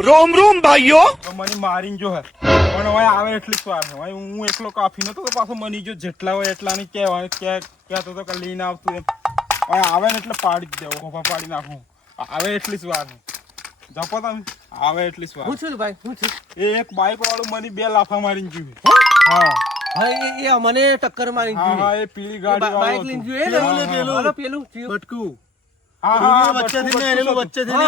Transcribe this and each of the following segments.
रोम रोम भाइयों મને મારીને જો હે પણ હવે આવે એટલી સ્વાર છે હવે હું એકલો કાફી નતો તો પાછો મની જો જેટલા હોય એટલાની કહેવાય કહેતો તો કે લઈને આવતું એમ હવે આવે ને એટલે પાડી જ દેવો ખોફા પાડી નાખું આવે એટલી સ્વાર છે જપો તમે આવે એટલી સ્વાર હું છું ભાઈ હું છું એ એક બાઈક વાળું મને 2 લાફા મારીને જીવે હા ભાઈ એ મને ટક્કર મારી હા હા એ પીળી ગાડી બાઈક લઈને જોયે પેલું બટકું હા હા વચ્ચેથી નેહરેલું વચ્ચેથી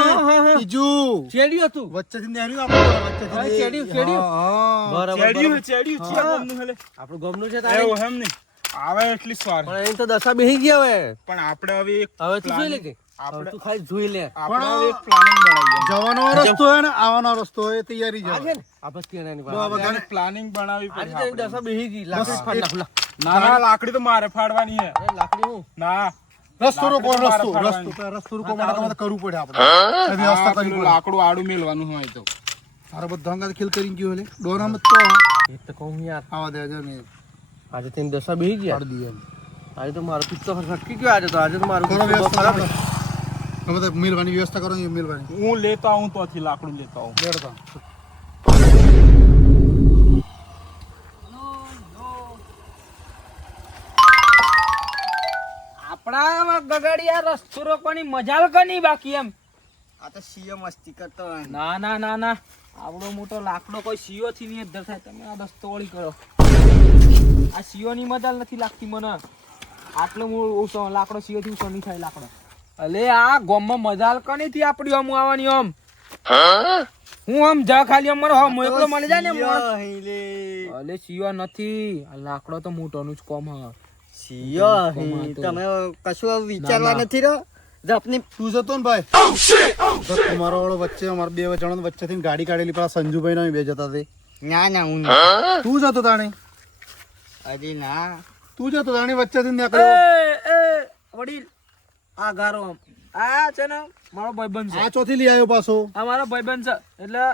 બીજું ચેડ્યું હતું વચ્ચેથી નેહરેલું આપણે વચ્ચેથી ચેડ્યું ચેડ્યું ચિયા ગમનું હેલે આપણું ગમનું છે તારે એવું એમ નહીં આવે એટલી સ્વાર પણ એમ તો દશા બેહી ગયા હવે પણ આપણે હવે એક હવે તું જોઈ લે કે આપણે તું ખાલી જોઈ લે આપણે હવે એક પ્લાનિંગ બનાવીએ જવાનો રસ્તો હોય ને આવવાનો રસ્તો હોય તૈયારી આ જાય છે ને આપણે કેનાની વાત બધાને પ્લાનિંગ બનાવવી આજે પડે તેની દશા બેહી ગઈ લાકડી ફાડ નાખ લા ના ના લાકડી તો મારે ફાડવાની હે અરે લાકડી હું ના રસ્તો રોકો રસ્તો રોકો માટે કરવું પડે આપણે વ્યવસ્થા કરવી પડે લાકડું આડું મેલવાનું હોય તો તારા બધા અંગાત ખેલ કરી ગયો એટલે ડોરામ તો એ તો કહું યાર આવા દે ને આજે તેની દશા બેહી ગયા પાડી દઈએ આજે તો મારો પિત્તો ફટકી ગયો આજે તો મારું કરો પિત્તો વ્યવસ્થા ખરાબ કરો તમે મિલવાની વ્યવસ્થા કરો ને મિલવાની હું લેતો આવું તોથી લાકડું લેતો આવું બેડતા આપણા ગગડિયા રસ્તો રોકવાની મજા કની બાકી એમ આ તો સીએ મસ્તી કરતો હોય ના ના ના ના આવડો મોટો લાકડો કોઈ સીઓ થી નહીં અધર થાય તમે આ રસ્તો વળી કરો આ સીઓ ની મજા નથી લાગતી મને આટલો ઓછો લાકડો સીઓ થી ઓછો નહીં થાય લાકડો અલે આ ગોમમાં મજાલ કની થી આપડી આમ આવવાની આમ હું આમ જા ખાલી અમારો હમ એકલો મળી જાય ને અલે સીઓ નથી આ લાકડો તો મોટોનું જ કોમ હ તમે કશું વિચારવા નથી રહ્યો જપની તું જતો ને ભાઈ તમારો વાળો વચ્ચે અમારા બે જણા વચ્ચેથી ગાડી કાઢેલી પેલા સંજુભાઈ ના બે જતા તે ના ના હું તું જતો તાણી હજી ના તું જતો તાણી વચ્ચેથી નીકળ્યો વડીલ આ ગારો આમ આ છે ને મારો ભાઈબંધ છે આ ચોથી લઈ આવ્યો પાછો આ મારો ભાઈબંધ છે એટલે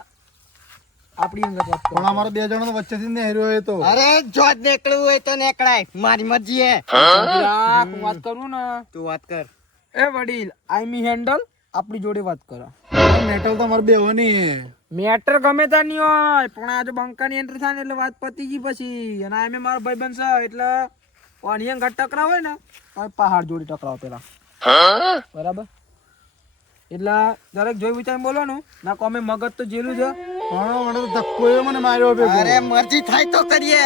આપડી અંગત વાત કરો. પણ અમારા બે જણા વચ્ચેથી નેહર્યો એ તો અરે જો નીકળવું હોય તો નીકળાય મારી મરજી હે આ વાત કરું ને તું વાત કર એ વડીલ આઈ મી હેન્ડલ આપણી જોડે વાત કરો મેટલ તો અમારે બે હોની મેટર ગમે ત્યાં નહીં હોય પણ આજે બંકાની એન્ટ્રી થાય ને એટલે વાત પતી ગઈ પછી અને આ મારો ભાઈબંધ છે એટલે પાણી અંગત ટકરાવ હોય ને તો પહાડ જોડે ટકરાવ પેલા બરાબર એટલે દરેક જોઈ વિચાર બોલવાનું ના કોમે મગજ તો જેલું છે પણ મને તો ધક્કો એ મને માર્યો ભેગો અરે મરજી થાય તો કરીએ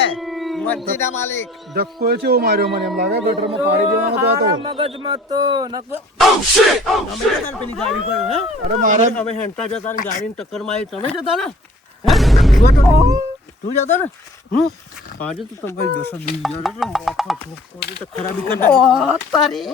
મરજી ના માલિક ધક્કો એ ચેવો માર્યો મને એમ લાગે ગટરમાં પાડી દેવાનો તો હતો મગજમાં તો નકો પેલી ગાડી પર હે અરે મારે અમે હેંટા જતા ને ગાડીની ટક્કર મારી તમે જતા ને તું જતો ને આજે તો તમારી દશા બીજી ગયો તો ખરાબી કરતા તારી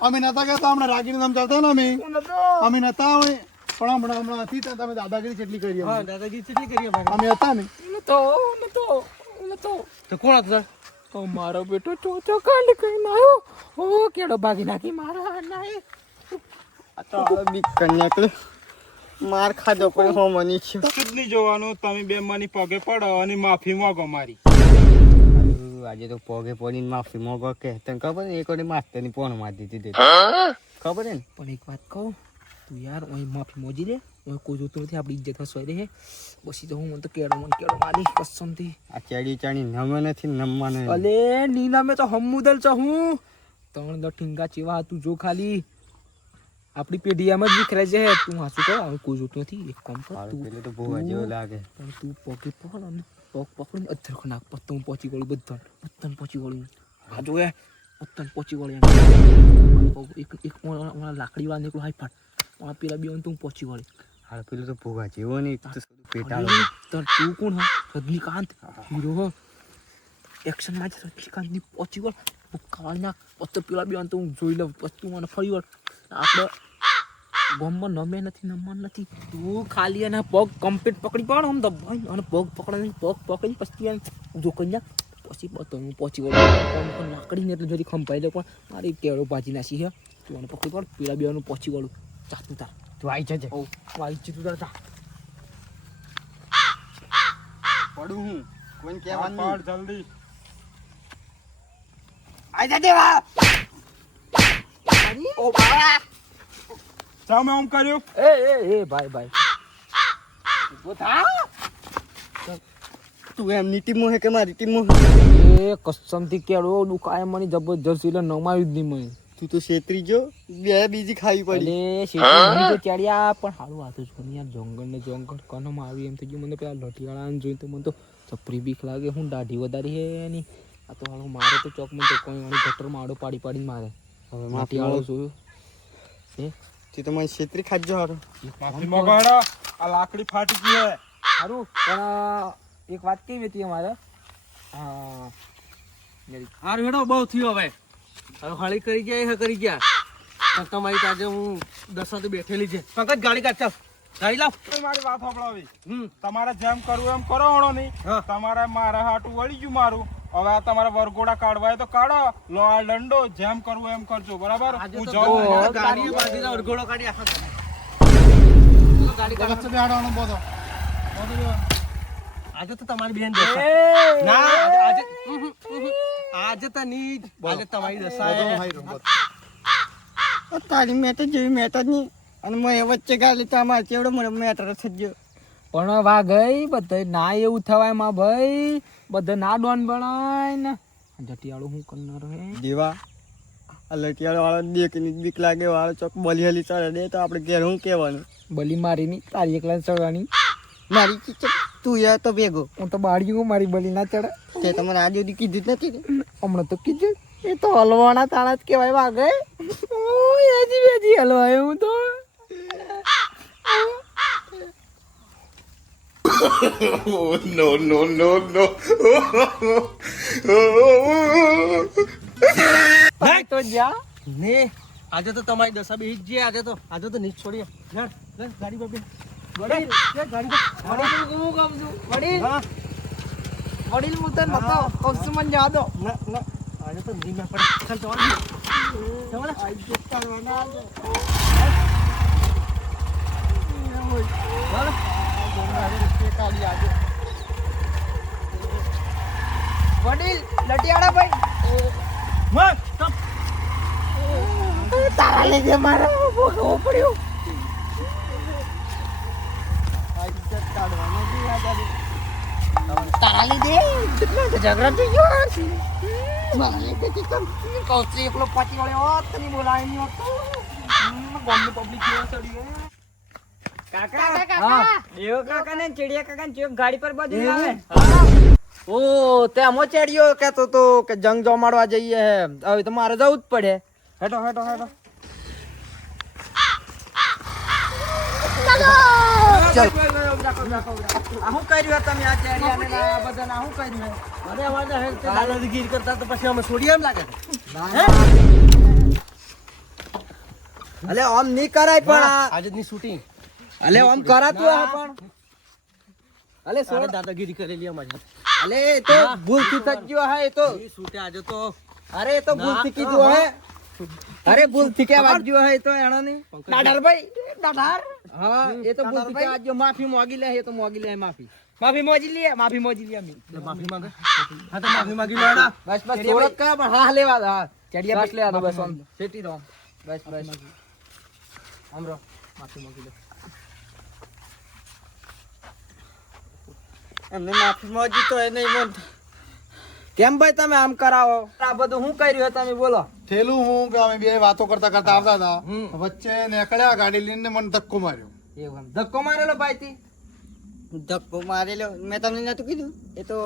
અમે નતા કહેતા હમણાં રાગીને તમે ચાલતા ને અમે નતા અમે પણ હમણાં હતી તમે દાદાગીરી કેટલી કરી હા દાદાગીરી કેટલી કરીએ ભાઈ અમે હતા ને તો કોણ હતું તો મારો બેટો ચોચો કાંડ કરીને આવ્યો ઓ કેડો ભાગી નાખી મારા નાય આ તો હવે બીક કન્યા માર ખાધો પણ હો મની છે કુદની જોવાનું તમે બે મની પગે પડો અને માફી માંગો મારી આજે તો પગે પડીને માફી માંગો કે તને ખબર ને એક વાર માસ્તરની પોણ મારી દીધી ખબર ને પણ એક વાત કહું તું યાર ઓય માફી મોજી લે ઓય કોઈ જોતું નથી આપણી ઇજ્જત હસવાઈ રહે બસી તો હું મને તો કેડો મારી કસમથી આ ચડી ચાણી નમે નથી નમવા નહીં અલે નીના મે તો હમુદલ છે હું ત્રણ દ ઠીંગા ચેવા તું જો ખાલી આપણી પેઢી એમ જ વિખરે છે તું હાસુ કહો હવે કોઈ જોતું નથી એક કામ કર તું પેલું તો બહુ જેવું લાગે પણ તું પગે પકડ અને પગ પકડીને અધર નાખ પત્તું પહોંચી ગયું બધાને પહોંચી ગયું આ જો એ બધાને પહોંચી ગયું એક લાકડી વાળા નીકળું હાઈ ફાટ પેલા બે તું પહોંચી વળી હાલ પેલું તો ભોગા જેવો નહીં પેટાળો તું કોણ હા રજનીકાંત હીરો એક્શન માં રજનીકાંત ની પહોંચી વળ કાળ નાખ પછી પેલા બે તું જોઈ લઉં પછી તું મને ફરી વળ આપણે બોમ્બમાં નમે નથી નમવા નથી. તું ખાલી એના પગ કમ્પ્લીટ પકડી પાડ આમ દબાઈ અને પગ પકડી પછી આમ ઊંધો કરી નાખ. પછી હું પહોંચી વળું લાકડીને એટલે જરી ખંભાઈ દઉં પણ મારી ટેળો ભાજી નાસી છે. તું એને પકડી પાડ પીળા બેવાનું પહોંચી વળું. જા તું તાર તું આવી જજે. ઓ આવી જ તું તાર જા. પડું હું કોઈને પાડ કહેવાનું જલ્દી. આવી જજે વા. ઓ બાળા ચા મેં આમ કર્યું. એ ભાઈ ઉભો થા. તું એમની ટીમમાં હે કે મારી ટીમમાં? એ કસમથી કેળો દુખાય મને જબરજસ્ત એટલે નમાયું જ નહીં મને. તું તો છેતરી જો બે બીજી ખાવી પડી. અલે શેઠી તો ચડ્યા પણ હારું વાતું જ યાર જંગલ કનમાં આવી એમ થઈ ગયું મને પેલા લઠિયાળાને જોઈ તો મને તો ચપરી બીક લાગે. હું દાઢી વધારી હે ની આ તો હાલો મારે તો ચોક મને તો કોઈ વાળી ગટરમાં આડો પાડીને મારે. હવે લઠિયાળો જોયું તું તો મને છેતરી ખાજો હારો. માફી માંગો. આ લાકડી ફાટી ગઈ હે. સારું પણ એક વાત કેવી હતી અમારે. હા હારું હેડો બહુ થયો હવે હાળી કરી ગયા તો તમારી આજે હું દસા તો બેઠેલી છે. પંકજ ગાડી કાઢ ચાલ ગાડી લાવ. મારી વાત સાંભળાવી. તમારે જેમ કરવું એમ કરો હણો નહીં. તમારે મારા હાટું વળી ગયું મારું. હવે આ તમારે વરઘોડા કાઢવા હોય તો કાઢો. લો આ દંડો જેમ કરવું એમ કરજો બરાબર. હું જાઉં. ગાડી બાંધીને અડઘોડો કાઢી આખા ગાડી કાઢ. વચ્ચે બેહાડવાનો બધો આજે તો તમારી બેન દશા ના આજે તો ની આજે તમારી દશા બધો હે. હાઈ રંગો. તારી મેટર જેવી મેટર નહીં અને મેં વચ્ચે ગાલી તો અમારે ચેવડો મને મેટર થઈ ગયો. પણ વા ગઈ બધા ના એવું થવાય માં ભાઈ. બધા ના ડોન બનાય ને જટિયાળો હું કરનાર હે. દેવા આ લટિયાળો વાળો દેખ બીક લાગે વાળો ચોક બલી હલી ચડે દે તો આપણે ઘેર હું કહેવાનું? બલી મારી ની તારી એકલા ચડવાની. મારી ચીચક તું યાર તો ભેગો હું તો બાળ્યું મારી બલી ના ચડે. તે તમારે આજે સુધી કીધું જ નથી ને? હમણાં તો કીધું એ તો હલવાના તાણા જ કહેવાય વાગે. એજી હલવાય હું તો. ભાઈ તો જા ને આજે તો તમારી દશા બેહી જ છે. આજે તો નીચ છોડીએ ગાડી બાબે વડીલ હું કહું છું વડીલ વડીલ હું તને બતાવો કૌશમન જા દો. ના ના આજે તો નહીં ના પડે ચાલ વડીલ લટિયાળા ભાઈ તારા લીધે મારા ભોગવવું પડ્યું. તારા લીધે ઝઘડા થઈ ગયો. મારા લીધે કૌશલી એકલો પાછી વળ્યો હોત તને બોલાય નહીં હોત. ગામની પબ્લિક કેવા ચડી હે. કાકા દેવ કાકા ને ચિડિયા કાકા ને ચોક ગાડી પર બધું આવે. ઓ તે અમો ચેડિયો કહેતો તો કે જંગ જમાડવા જઈએ હે. હવે તો મારે જવું જ પડે. હેડો હેડો હેડો ચાલ. શું કર્યું તમે આ ચેડિયાને ને આ બધાને શું કર્યું હે? અરે વાડા હે તે દાદાગીરી કરતા તો પછી અમે છોડીએ એમ લાગે છે. અલે આમ નહીં કરાય પણ આજે ની શૂટિંગ અલે આમ કરાતું હે પણ અલે અરે સોડ દાદાગીરી કરેલી અમારી અલે એ તો ભૂલથી થઈ ગયો હે. એ તો એ શૂટે આજે તો અરે એ તો ભૂલથી કીધું હે. અરે ભૂલથી કે વાગ્યો હે. એ તો એનો નહીં દાઢાર ભાઈ દાઢાર. હા એ તો ભૂલથી કે આજો માફી માંગી લે. એ તો માંગી લે માફી મોજી લે અમે માફી માંગે હા તો માફી માંગી લો એડા. બસ બસ થોડોક કા પણ હા લેવા દો. હા ચડિયા બસ લેવા દો બસ આમ સેટી દો બસ બસ આમરો માફી માંગી લે. એમને માફી માંગી તો એ નહીં મન. કેમ ભાઈ તમે આમ કરાવો? આ બધું શું કર્યું હે તમે બોલો. થેલું હું કે અમે બે વાતો કરતા કરતા આવતા હતા વચ્ચે નીકળ્યા ગાડી લઈને મને ધક્કો માર્યો. એવું એમ ધક્કો મારેલો ભાઈ થી? ધક્કો મારેલો મેં તમને નતું કીધું? એ તો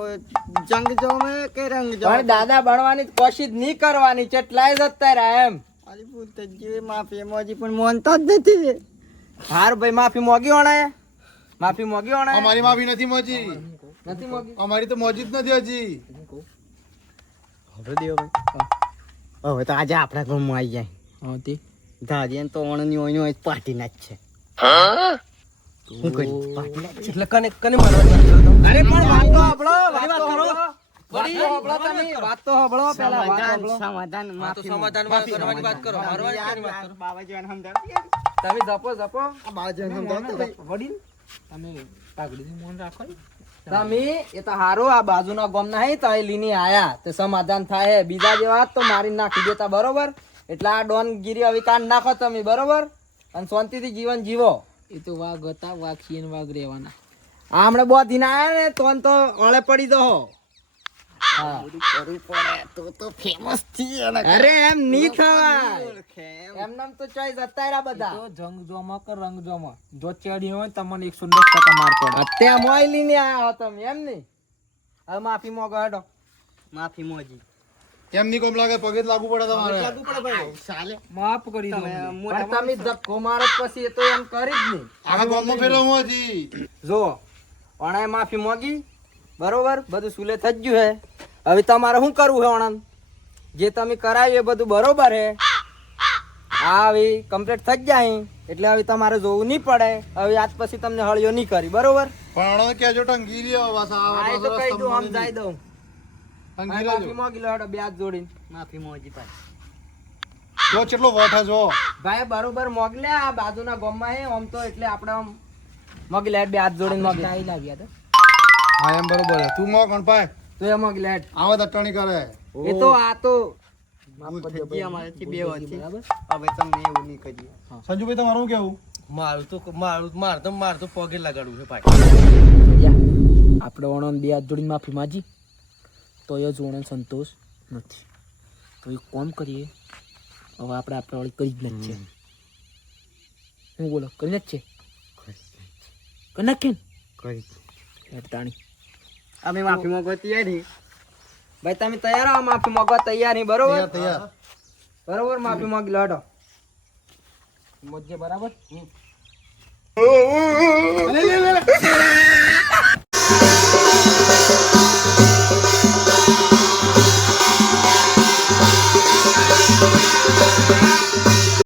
જંગ જોમે કે રંગ પણ જોમે. દાદા બનવાની કોશિશ નહીં કરવાની. ચટલાય જતા રહ્યા એમ. અરે ભૂલ થઈ ગઈ માફી માંગી પણ મોનતા જ નથી. હાર ભાઈ માફી માંગી હોણાય. માફી માંગી હોણાય. અમારી માફી નથી મોજી. નથી માંગી. અમારી તો મોજી જ નથી હજી. હવે દેવ ભાઈ હવે તો આજે આપણા ગામમાં આવી જાય. હા તે ધારિયાને તો ઓણની ઓઈનો જ પાટી નાખ છે શું કરી પાટી નાખ છે એટલે કને મારવાની વાત કરો તમે? અરે પણ વાત તો સાંભળો, વાત વાત તો કરો. સાંભળો. વળી, વાત તો સાંભળો તમે, વાત તો સાંભળો પહેલા, વાત સાંભળો. સમાધાન આ તો સમાધાન કરવાની વાત કરો, મારવાની કેની વાત કરો? બાબાજીને સમજાવી તમે જપો જપો બાજુને સમજાવતો ભાઈ. વડીલ તમે પાઘડીનું મોન રાખો ને. તમે એ તો હારું આ બાજુના ગામના હે તો અહીં લીની આયા તે સમાધાન થાય હે. બીજા જેવા હોત તો મારી નાખી દેતા બરોબર. એટલે આ ડોનગીરી હવે કાઢ નાખો તમે બરોબર અને શાંતિથી જીવન જીવો. એ તો વાઘ હતા, વાઘ છીએ ને વાઘ રહેવાના. આ હમણાં બોધીને આયા ને તો અળે પડી દો. હા તો ફેમસ છીએ ને અરે એમ નહીં થવાય. એમ નામ તો ચોઈ જતા રહ્યા બધા. તો જંગ જોમાં કે રંગ જોમાં જો ચડી હોય તમને 110% માર પડે. અત્યારે મોય લઈને આયા હો તમે એમ નહીં. હવે માફી માંગો હેડો. માફી મોજી કેમ નહીં કોમ લાગે પગે જ લાગુ પડે તમારે લાગુ પડે ભાઈ. ચાલે માફ કરી દો પણ તમે ધક્કો મારો જ પછી એ તો એમ કરી જ નહીં. આખા ગામમાં ફેરવો મોજી જો ઓણાએ માફી માંગી બરોબર બધું સુલે થઈ ગયું હે. હવે તમારે શું કરવું હે ઓણાને? જે તમે કરાવ્યું એ બધું બરોબર હે. હા હવે કમ્પ્લીટ થઈ જાય એટલે હવે તમારે જોવું નહીં પડે. હવે આજ પછી તમને હળિયો નહીં કરી બરોબર. પણ હણો કેજો ટંગી રહ્યો બસ હા એ તો કહી દઉં આમ જાય દઉં. ટંગી માફી લેજો માંગી લો હેડો બે હાથ જોડીને. માફી મોજી ભાઈ જો કેટલો વોટ જો ભાઈ બરોબર મોગલે આ બાજુના ગામમાં હે આમ તો એટલે આપણે આમ મોગલે બે હાથ જોડીને મોગલે આવી લાગ્યા તો હા એમ બરોબર હે. તું મોક ગણપાય તો એ મોગલે હેડ. આવે તટણી કરે એ તો આ તો થઈ અમારાથી બે વર્ષથી બરાબર. હવે તમને એવું નહીં કરીએ સંજુભાઈ તમારું શું કેવું માર તો પગે લગાડવું છે ભાઈ. આપણે ઓણોને બે હાથ જોડીને માફી માંગી તો એ જ ઓણોને સંતોષ નથી. તો એક કામ કરીએ હવે આપણે વાળી કરી જ નથી. હું બોલો કરીને જ છે કરી નાખીએ ને કરી હેડ તાણી. અમે માફી માંગવા તૈયાર નહીં ભાઈ તમે તૈયાર આવો માફી માંગવા તૈયાર નહીં બરોબર તૈયાર બરોબર માફી માંગી લો હેડો. મોજે બરાબર લે, લે, લે, લે.